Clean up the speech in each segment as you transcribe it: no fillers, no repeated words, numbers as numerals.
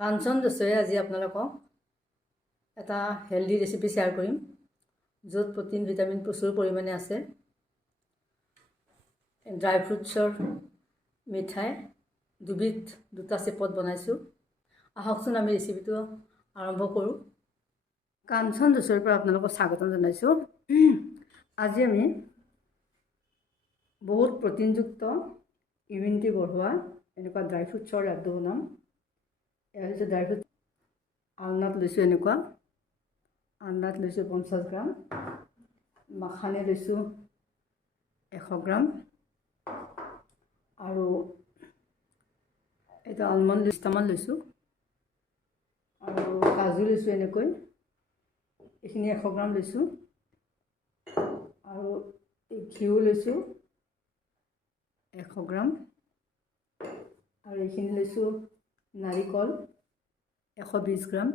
কাঞ্চন দোষৰে আজি আপোনালোকক এটা হেল্ডি ৰেচিপি শ্বেয়াৰ কৰিম, য'ত প্ৰটিন ভিটামিন প্ৰচুৰ পৰিমাণে আছে। ড্ৰাই ফ্ৰুটছৰ মিঠাই দুটা চেপত বনাইছোঁ। আহকচোন আমি ৰেচিপিটো আৰম্ভ কৰোঁ। কাঞ্চন দোষৰ পৰা আপোনালোকক স্বাগতম জনাইছোঁ। আজি আমি বহুত প্ৰটিনযুক্ত ইমিউনিটি বঢ়োৱা এনেকুৱা ড্ৰাই ফ্ৰুটছৰ লাড্ডু বনাম। এয়া হৈছে ড্ৰাই ফ্ৰুট। আলনাট লৈছোঁ, এনেকুৱা আলনাট লৈছোঁ 50 গ্ৰাম, মাখানে লৈছোঁ 100 গ্ৰাম, আৰু এইটো আলমণ্ড 20টামান লৈছোঁ, আৰু কাজু লৈছোঁ এনেকৈ, এইখিনি 100 গ্ৰাম লৈছোঁ, আৰু এই ঘিউ লৈছোঁ 100 গ্ৰাম, আৰু এইখিনি লৈছোঁ নাৰিকল 120 গ্ৰাম,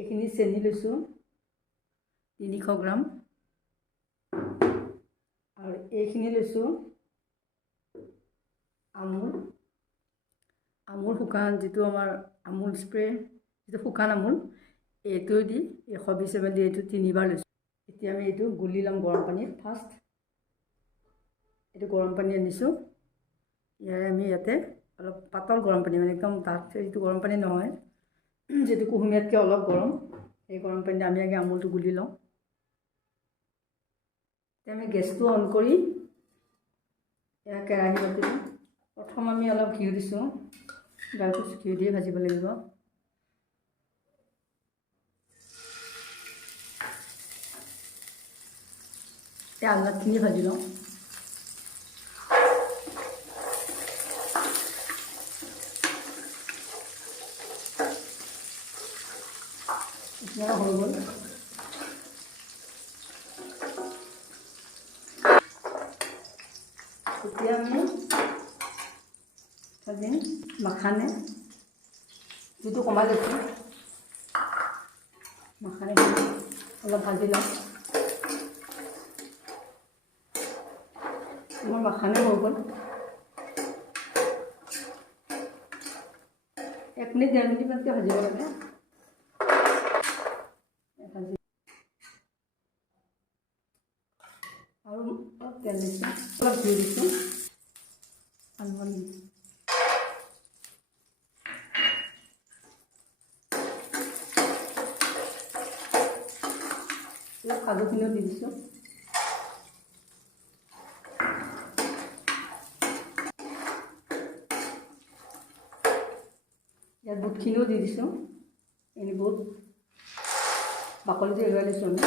এইখিনি চেনি লৈছোঁ 300 গ্ৰাম, আৰু এইখিনি লৈছোঁ আমুল শুকান, যিটো আমাৰ আমুল স্প্ৰে, যিটো শুকান আমুল, এইটো দি 120 ml দি এইটো 3বাৰ লৈছোঁ। এতিয়া আমি এইটো গুলি ল'ম গৰম পানীত। ফাৰ্ষ্ট এইটো গৰম পানী আনিছোঁ, আমি ইয়াতে অলপ পাতল গৰম পানী, মানে একদম ডাঠ এইটো গৰম পানী নহয়, যিটো কুহুমীয়াতকৈ অলপ গৰম, এই গৰম পানীত আমি আগে আমুলটো গুলি লওঁ। এতিয়া আমি গেছটো অন কৰি এয়া কেৰাহী পাতিলোঁ। প্ৰথম আমি অলপ ঘিউ দিছোঁ, ড্ৰাই ফ্ৰুটছ ঘিউ দিয়ে ভাজিব লাগিব। এতিয়া আলনাটখিনি ভাজি লওঁ। এতিয়া হৈ গ'ল। এতিয়া আমি ভাজিম মাখানে, যিটো কমাই লৈছোঁ, মাখানেখিনি অলপ ভাজি লওঁ। মোৰ মাখানে হৈ গ'ল। 1 মিনিট 1.5 মিনিটমানকৈ ভাজিব লাগে। আৰু অলপ তেল দিছোঁ, অলপ ঘিউ দিছোঁ, আলমণ্ড কাজুখিনিও দি দিছোঁ। ইয়াত বুটখিনিও দি দিছোঁ, এনে বুট বাকলিটো এৰুৱাই লৈছোঁ আমি।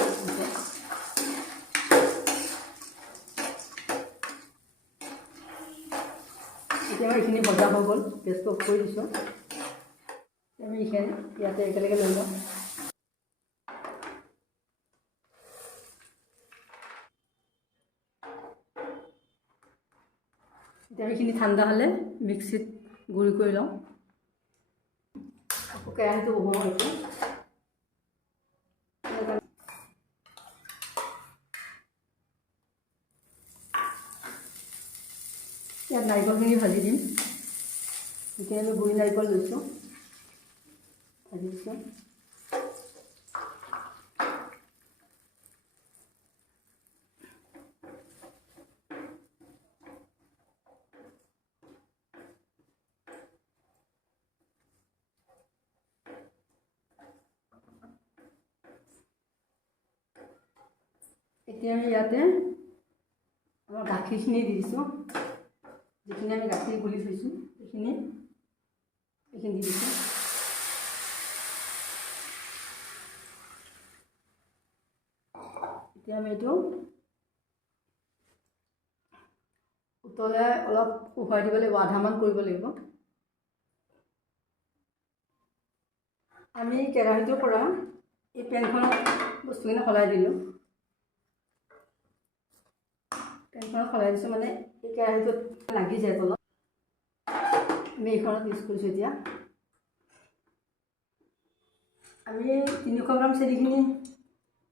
এতিয়া এইখিনি ভজা হৈ গ'ল, গেছটো অফ কৰি দিছোঁ। আমি এইখিনি ইয়াতে একেলগে লৈ লওঁ। এতিয়া এইখিনি ঠাণ্ডা হ'লে মিক্সিত গুড়ি কৰি লওঁ। আকৌ কেৰাহীটো বহুৱাওঁ। ইয়াত নাৰিকলখিনি ভাজি দিম। এতিয়া আমি গুড়ি নাৰিকল লৈছোঁ, ভাজি দিছোঁ। এতিয়া আমি ইয়াতে আমাৰ গাখীৰখিনি দি দিছোঁ, যিখিনি আমি গাখীৰ গুলি থৈছোঁ এইখিনি দি দিছোঁ। এতিয়া আমি এইটো উতলাই অলপ উহোৱাই দিব লাগিব, আধামান কৰিব লাগিব। আমি কেৰাহীটোৰ পৰা এই পেনখনত বস্তুখিনি সলাই দিলোঁ। পেনখনত সলাই দিছোঁ মানে এই কেৰাহীটোত লাগি যায় তলত। আমি এইখনত ইউজ কৰিছোঁ। এতিয়া আমি 300 গ্ৰাম চেনিখিনি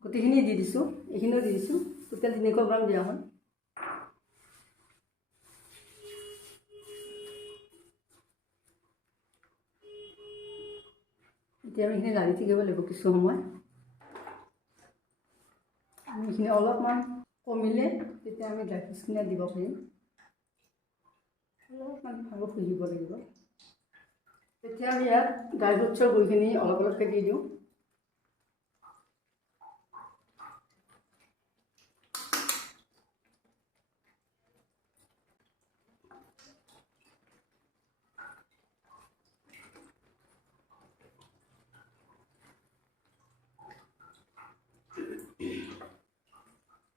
গোটেইখিনি দি দিছোঁ, এইখিনিও দি দিছোঁ, টোটেল 300 গ্ৰাম দিয়া হ'ল। এতিয়া আমি এইখিনি লাৰি থাকিব লাগিব কিছু সময়। আমি এইখিনি অলপমান কমিলে তেতিয়া আমি ড্ৰাই ফ্ৰুটছখিনি দিব পাৰিম। অলপমান আৰু খুজিব লাগিব। তেতিয়া আমি ইয়াত ড্ৰাই ফ্ৰুটছৰ গুড়িখিনি অলপ অলপকৈ দি দিওঁ।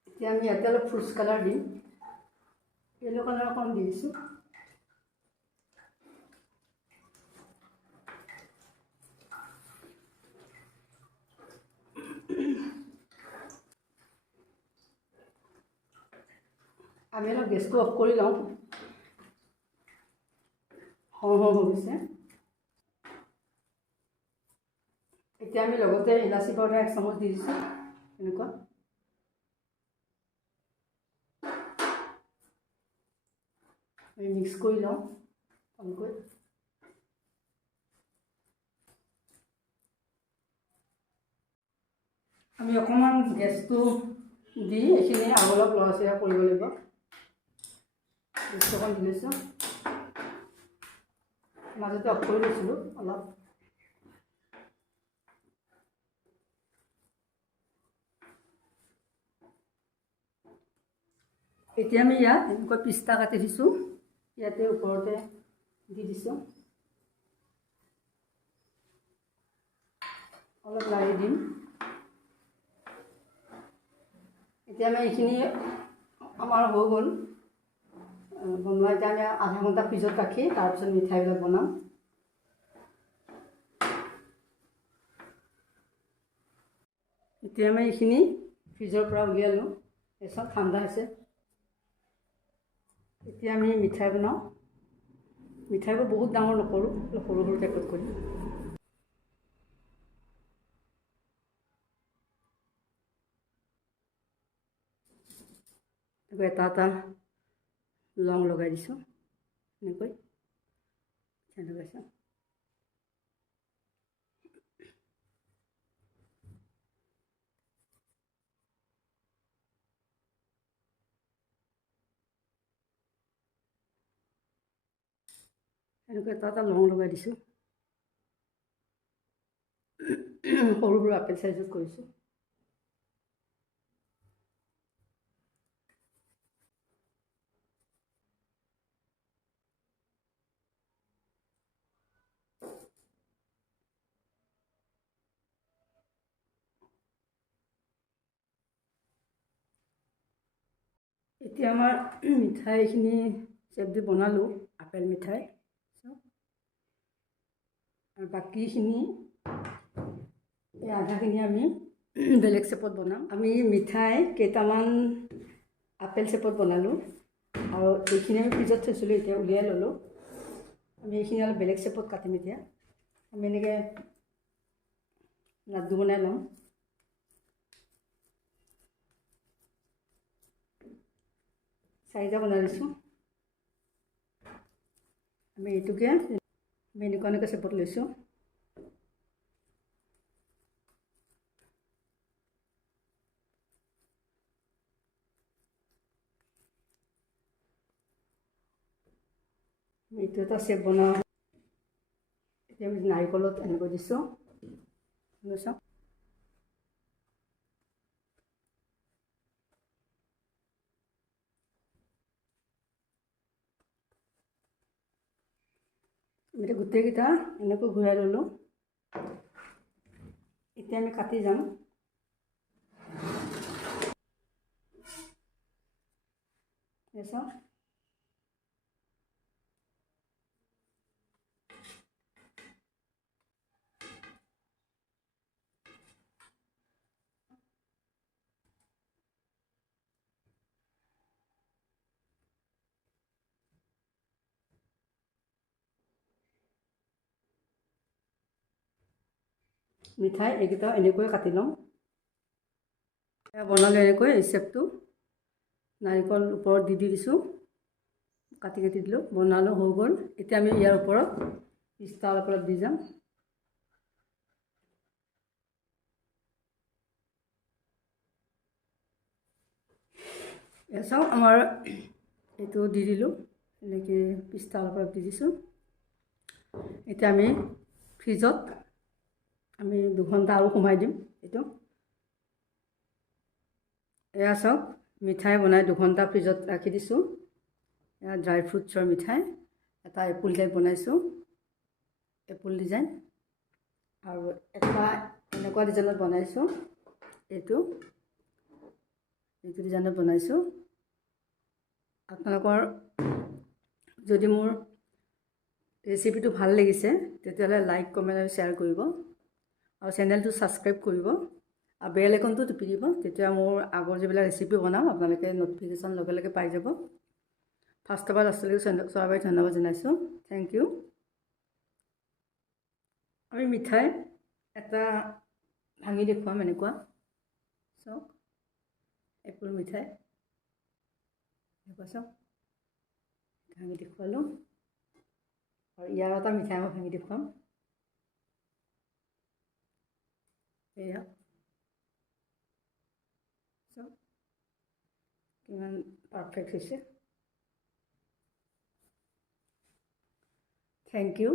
এতিয়া আমি ইয়াতে অলপ ফ্ৰুটছ কালাৰ দিম। য়েল্ল' কালাৰ অকণ দি দিছোঁ। আমি অলপ গেছটো অফ কৰি লওঁ। হৈ গৈছে। এতিয়া আমি লগতে ইলাচি পাউডাৰ 1 চামুচ দি দিছোঁ। এনেকুৱা আমি মিক্স কৰি লওঁ ভালকৈ। আমি অকণমান গেছটো দি এইখিনি আৰু অলপ লৰাচৰা কৰিব লাগিব। গেছটো অকণ দি লৈছোঁ। মাজতে অফ কৰি লৈছিলোঁ অলপ। এতিয়া আমি ইয়াত এনেকৈ পিস্তা কাটি দিছোঁ। ইয়াতে ওপৰতে দি দিছোঁ। অলপ লাৰি দিম। এতিয়া আমি এইখিনি আমাৰ হৈ গ'ল বনোৱা। এতিয়া আমি আধা ঘণ্টা ফ্ৰিজত ৰাখি তাৰপিছত মিঠাইবিলাক বনাম। এতিয়া আমি এইখিনি ফ্ৰিজৰ পৰা উলিয়ালোঁ। চব ঠাণ্ডা হৈছে। এতিয়া আমি মিঠাই বনাওঁ। মিঠাইবোৰ বহুত ডাঙৰ নকৰোঁ, অলপ সৰু সৰু টাইপত কৰিম। এটা এটা লং লগাই দিছোঁ এনেকৈ। লগাইছোঁ। এনেকৈ এটা এটা লং লগাই দিছোঁ। সৰু সৰু আপেল চাইজত কৰিছোঁ। এতিয়া আমাৰ মিঠাইখিনি চেপ দি বনালোঁ, আপেল মিঠাই। আৰু বাকীখিনি এই আধাখিনি আমি বেলেগ চেপত বনাম। আমি মিঠাই কেইটামান আপেল চেপত বনালোঁ আৰু এইখিনি আমি ফ্ৰিজত থৈছিলোঁ। এতিয়া উলিয়াই ল'লোঁ। আমি এইখিনি অলপ বেলেগ চেপত কাটিম। এতিয়া আমি এনেকৈ লাড্ডু বনাই ল'ম। চাৰিটা বনাই লৈছোঁ। আমি এইটোকে আমি এনেকুৱা এনেকুৱা চেপত লৈছোঁ। এইটো এটা চেপ বনাওঁ। এতিয়া আমি নাৰিকলত এনেকৈ দিছোঁ। চাওক এতিয়া গোটেইকেইটা এনেকৈ ঘূৰাই ল'লোঁ। এতিয়া আমি কাটি যাম। চাওক মিঠাই এইকেইটা এনেকৈ কাটি লওঁ। বনালোঁ এনেকৈ এই চেপটো নাৰিকল ওপৰত দি দিছোঁ। কাটি কাটি দিলোঁ। বনালোঁ, হৈ গ'ল। এতিয়া আমি ইয়াৰ ওপৰত পিস্তা অলপ অলপ দি যাম। এয়া চাওক আমাৰ এইটো দি দিলোঁ, এনেকৈ পিস্তা অলপ অলপ দি দিছোঁ। এতিয়া আমি ফ্ৰিজত আমি 2 ঘণ্টা আৰু সোমাই দিম এইটো। এয়া চাওক মিঠাই বনাই 2 ঘণ্টা ফ্ৰিজত ৰাখি দিছোঁ। এয়া ড্ৰাই ফ্ৰুটছৰ মিঠাই, এটা এপল টাইপ বনাইছোঁ, এপল ডিজাইন, আৰু এটা এনেকুৱা ডিজাইনত বনাইছোঁ, এইটো ডিজাইনত বনাইছোঁ। আপোনালোকৰ যদি মোৰ ৰেচিপিটো ভাল লাগিছে তেতিয়াহ'লে লাইক কমেণ্ট আৰু শ্বেয়াৰ কৰিব, আৰু চেনেলটো ছাবস্ক্ৰাইব কৰিব, আৰু বেল আইকনটো টিপি দিব। তেতিয়া মোৰ আগৰ যিবিলাক ৰেচিপি বনাওঁ আপোনালোকে ন'টিফিকেশ্যন লগে লগে পাই যাব। ফাৰ্ষ্টৰ পৰা লাষ্টলৈকে চোৱাৰ বাবে ধন্যবাদ জনাইছোঁ। Thank you. আমি মিঠাই এটা ভাঙি দেখুৱাম, এনেকুৱা চাওক, এপল মিঠাই এনেকুৱা চাওক ভাঙি দেখুৱালোঁ, আৰু ইয়াৰ এটা মিঠাই মই ভাঙি দেখুৱাম। এয়া চাওক কিমান পাৰফেক্ট হৈছে। Thank U.